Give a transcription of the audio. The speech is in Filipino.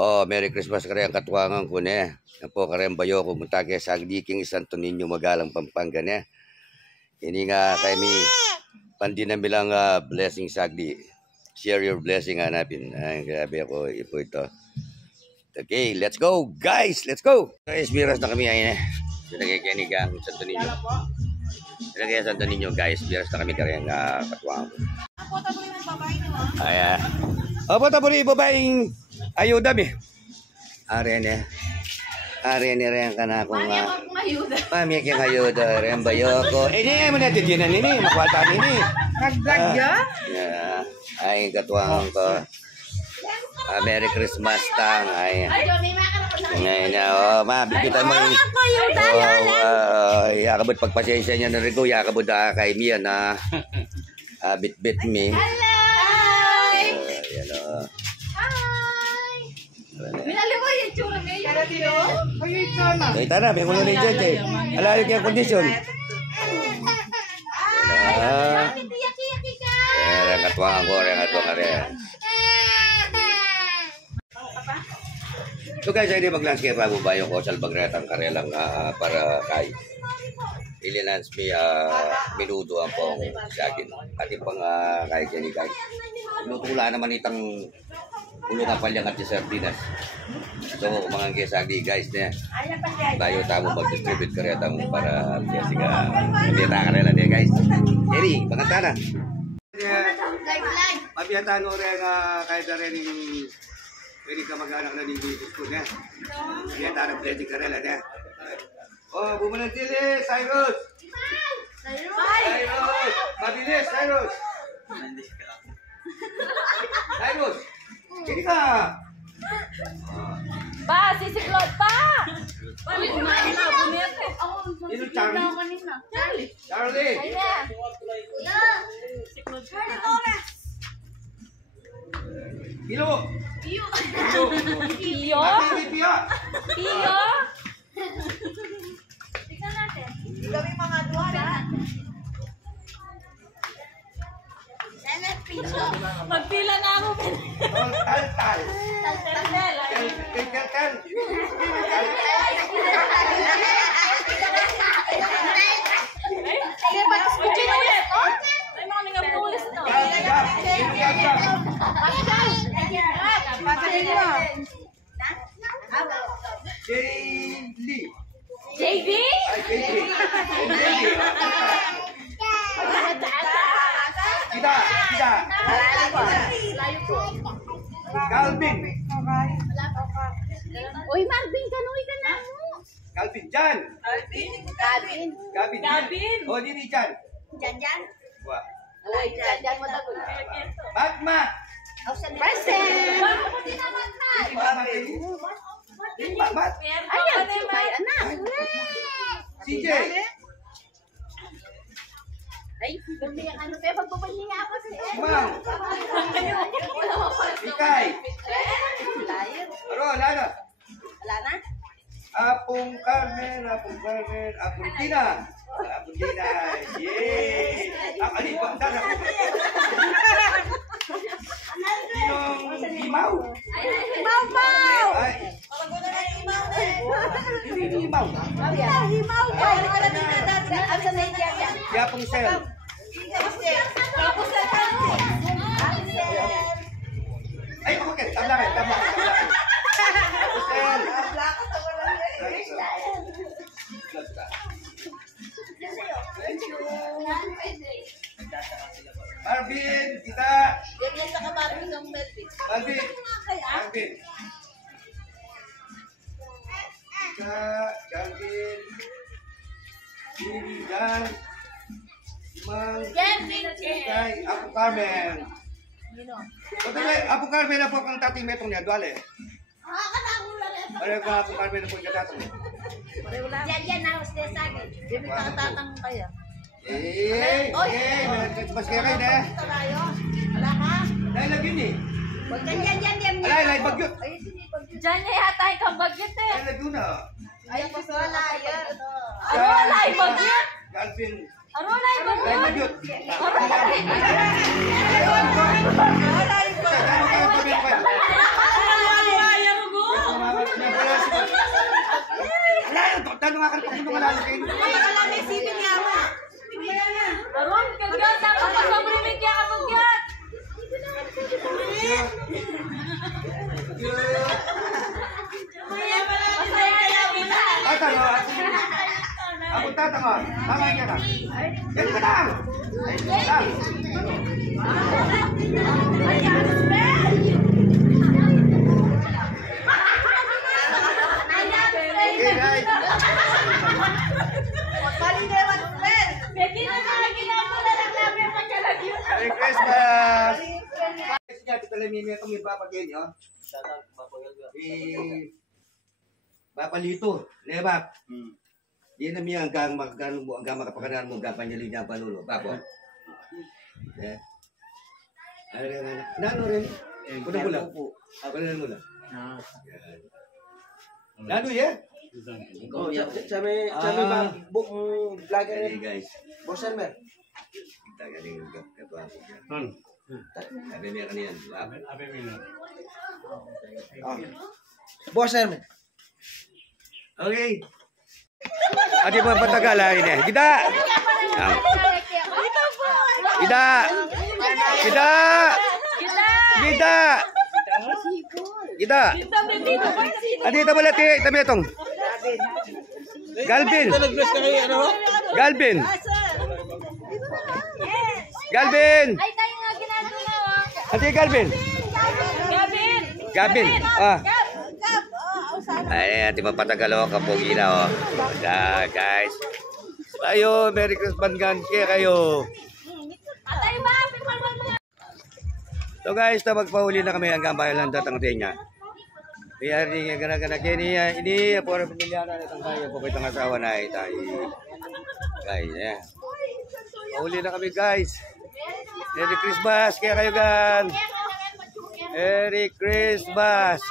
Oh, Merry Christmas kare ang katuwangan ko ne. Yan po kare ang bayo ko munta kay Sagdiking Santo Niño Magalang Pampanga ne. Ini nga kay mi pandinam bilang blessing Sagdi. Share your blessing hanapin. Ay, grabe ako ipo ito. Okay, let's go guys, let's go. Guys, biras na kami ay pinagay kanigang Santo Niño. Pinagay Santo Niño guys, biras na kami kare ang katuwangan ko. Ay, opo taburi babaeng ayuda mi. Arene ren kana ko nga. Mami kay ayuda ren bayo ko. Ini mo natin dinan ini makwata ini. Nagdag ya? Ay katuwang ko. Merry Christmas tang ay. Ngayon na mabibitan mo. Yakabot pagpasensya niya na rin ko. Yakabot kay Mia na bit mi. Hello! Yan o. Minali mo yung tsura ngayon. Ay, tara, may kulo rin dyan, eh. Alayo kaya kondisyon. Reng katuangan ko, reng katuangan rin. So guys, hindi mag-landscape mo ba yung Kosal Bagretang karelang para kay ilinans mi minuto ang pong sa akin. Ating pang kay Jenny guys. Nutula naman itang ulungan palyang at sardinas. So, mga kesagi guys na tayo tamo mag-distribute ka rin tamo para kasi ka mabiyata ka rin lang guys. Eri, pangantana. Mabiyata no rin kahit na rin yung pwede ka mag-anak na din dito ko niya. Mabiyata na pwede ka rin lang niya. Oh, bumanantili, Cyrus! Cyrus! Mabilis, Cyrus! Cyrus! Jadi ka! Pa, sisiklot pa! Balik na na, bumete. Sino Charlie? Charlie! Ayan. Siklot pa. Pilo! Iyo? Pio! Iyo? Tignan natin. Gawin mga duwara. Magpila na ako. Tal. JB? Kita. Calvin. Uy, Marvin, kanuwi ka na mo. Calvin, Jan. Gavin. Oh, dini Jan. Jan. Wah. Uy, Jan mo tago. Magma. Present. Mat. Ayan, si may anak. CJ. Ay, ganda yung ano, pero pagpapahinga ako sa Mang. Ikay. Aro, lana. Wala na? Apong Carmen, Apong Tina. Yay! Ali, pagdala ko. Sinong Imaw? Mau! Ay. Hindi Imaw. Himaw ka! Ang sa Nigeria yan. Yapong Sel. Tapos na tayo. Ay, bakit? Tabla kayo. Yapong Sel. Marvin, kita. Yan sa kabarin ng Melvin. Marvin. Kita, Calvin. Dan. Imang. Ikay, Apo Carmen. Apo Carmen na po kang tating metong niya. Duale. Pareho ka Apo Carmen na po yung katatang. Yan na, usted sa akin. Hindi ka tatang kaya. Mas kaya kayo na. Wala ka? Dahil lagi ni. Huwag ka yan. Alay, bagyot. Diyan niya yata ikaw bagyot eh. Dahil lagi na. Ay, wala yan. Ano wala yung bagyot? Calvin. Ano wala yung bagyot? Dahil bagyot. Wala yung bagyot. kakalpitin mo malalaki. Aron, kagyat, dapat ka sobrimit kaya ka pagyat. Masaya kaya kita. Tatang, ako tatang, tama ka na. Yan ka na. Okay, guys. Merry Christmas! Sige, ito lang yung itong ipapagin, oh. Papalito, lebak. Yan na miya hanggang makapakanan mo, hanggang panyalig niya panulo. Papo. Ano rin, anak? Nano rin? Kunang mula? Kunang mula? Nano yan? Sabi ba, vlogger Hey guys. Boss Elmer. Kita galing katuwa ko dyan. Sabi niya kanyan. Boss Elmer. Okay. Adi mo patagalan ini. Kita. Kita. Kita. Kita. Kita. Adi tamo lati, tamo itong. Galvin. Galvin. Galvin. Ay, tayo nga ginagawa. Adi Galvin. Gavin. Gavin. Ay, ati mapatagalo kapogi na oh. Guys. Ayo, Merry Christmas kaya kayo. Atay ba? Pipalwan mo. So guys, magpahuli na kami hanggang bayan lang datang niya. Kaya rin nga gana-gana ini para pamilyana na itong tayo po itong asawa na tayo. Guys, yeah. Pahuli na kami guys. Merry Christmas kaya kayo gan. Merry Christmas.